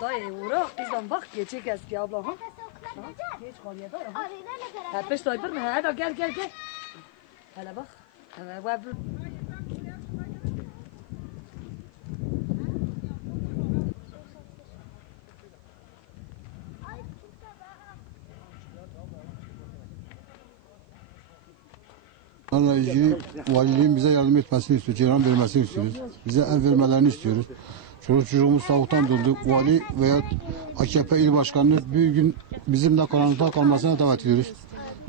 Dayı uğrak bizden bak geçecek eski abla ha. Geç kalıyor da ha. Hep beş saydır mı? Hadi gel gel gel. Hele bak. Evet bak. Onunla ilgili valiliğin bize yardım etmesini istiyoruz, ceyran vermesini istiyoruz. Bize ev vermelerini istiyoruz. Çoluk çocuğumuz soğuktan döndü. Vali veya AKP il başkanını bir gün bizimle karanlıkta kalmasına davet ediyoruz.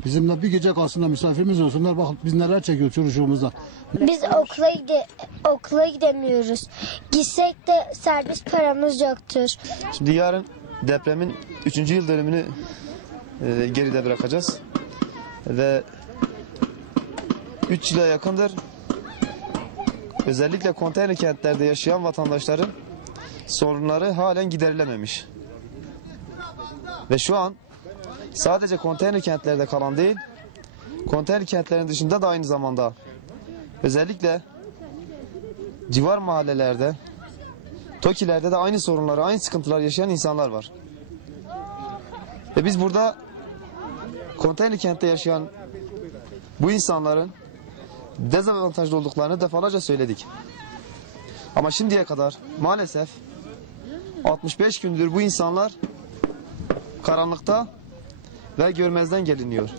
Bizimle bir gece kalsınlar, misafirimiz olsunlar. Bak biz neler çekiyoruz çocuğumuzla. Biz okula gidemiyoruz. Gitsek de servis paramız yoktur. Şimdi yarın depremin 3. yıl dönümünü geride bırakacağız. Ve 3 yıla yakındır özellikle konteyner kentlerde yaşayan vatandaşların sorunları halen giderilememiş. Ve şu an sadece konteyner kentlerde kalan değil, konteyner kentlerin dışında da aynı zamanda özellikle civar mahallelerde, TOKİ'lerde de aynı sorunları, aynı sıkıntılar yaşayan insanlar var. Ve biz burada konteyner kentte yaşayan bu insanların dezavantajlı olduklarını defalarca söyledik. Ama şimdiye kadar maalesef 65 gündür bu insanlar karanlıkta ve görmezden geliniyor.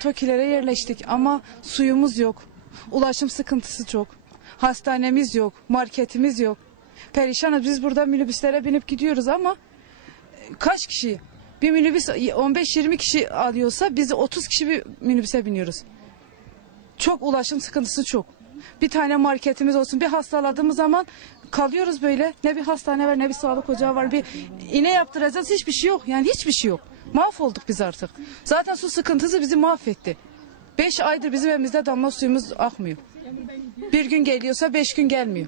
TOKİ'lere yerleştik ama suyumuz yok. Ulaşım sıkıntısı çok. Hastanemiz yok, marketimiz yok. Perişanız. Biz burada minibüslere binip gidiyoruz ama kaç kişi? Bir minibüs 15-20 kişi alıyorsa biz 30 kişi bir minibüse biniyoruz. Çok ulaşım sıkıntısı çok. Bir tane marketimiz olsun. Bir hastaladığımız zaman kalıyoruz böyle. Ne bir hastane var, ne bir sağlık ocağı var. Bir iğne yaptıracağız, hiçbir şey yok. Yani hiçbir şey yok. Mahvolduk biz artık. Zaten su sıkıntısı bizi mahvetti. 5 aydır bizim evimizde damla suyumuz akmıyor. Bir gün geliyorsa 5 gün gelmiyor.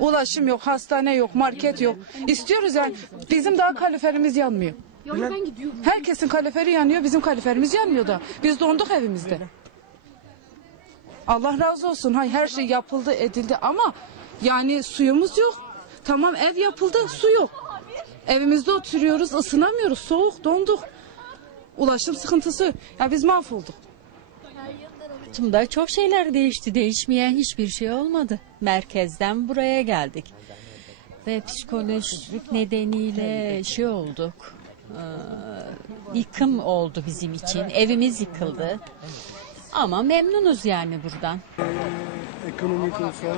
Ulaşım yok, hastane yok, market yok. İstiyoruz yani. Bizim daha kaloriferimiz yanmıyor. Herkesin kaloriferi yanıyor, bizim kaloriferimiz yanmıyor da. Biz donduk evimizde. Allah razı olsun. Her şey yapıldı, edildi ama yani suyumuz yok. Tamam ev yapıldı, su yok. Evimizde oturuyoruz, ısınamıyoruz, soğuk, donduk. Ulaşım sıkıntısı. Ya biz mahvolduk. Hayatımda çok şeyler değişti. Değişmeyen hiçbir şey olmadı. Merkezden buraya geldik. Ve psikolojik nedeniyle şey olduk. Yıkım oldu bizim için. Evimiz yıkıldı. Ama memnunuz yani buradan. Ekonomik olsa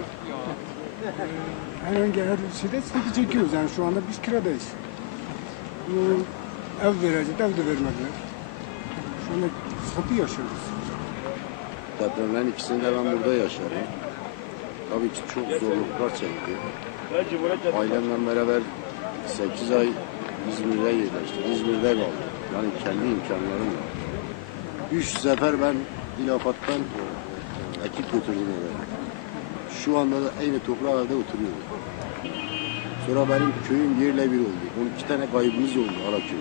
herhangi her şeyde sıkıntı çekiyoruz. Yani şu anda biz kiradayız. Ev verecek, ev de vermediler. Şu anda sıkıntı yaşıyoruz. Depremlerin ikisinde ben burada yaşarım. Tabii ki çok zorluklar çekti. Ailemle beraber 8 ay İzmir'de yerleştik. İzmir'de kaldım. Yani kendi imkanlarımla. 3 sefer ben İlafat'tan ekip götürdüm eve. Şu anda da aynı topraklarda oturuyorum. Sonra benim köyüm yerle bir oldu. 12 tane kaybımız oldu Araköy.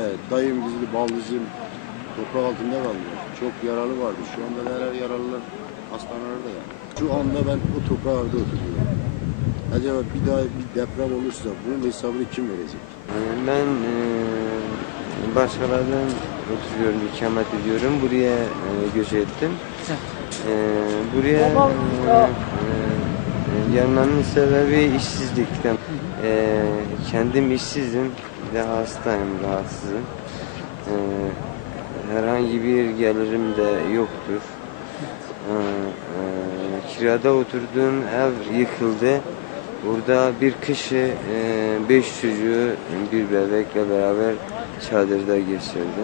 Evet, dayım, baldızım toprak altında kaldı. Çok yaralı vardı. Şu anda da yaralılar hastanelerde yani. Şu anda ben o topraklarda oturuyorum. Acaba bir daha bir deprem olursa bunun hesabını kim verecek? Ben Başkalar'dan oturuyorum, ikamet ediyorum. Buraya göç ettim. Buraya gelmemin sebebi işsizlikten. Kendim işsizim ve hastayım, rahatsızım. Herhangi bir gelirim de yoktur. Kirada oturduğum ev yıkıldı. Burada bir kışı 5 çocuğu bir bebekle beraber çadırda geçirdim.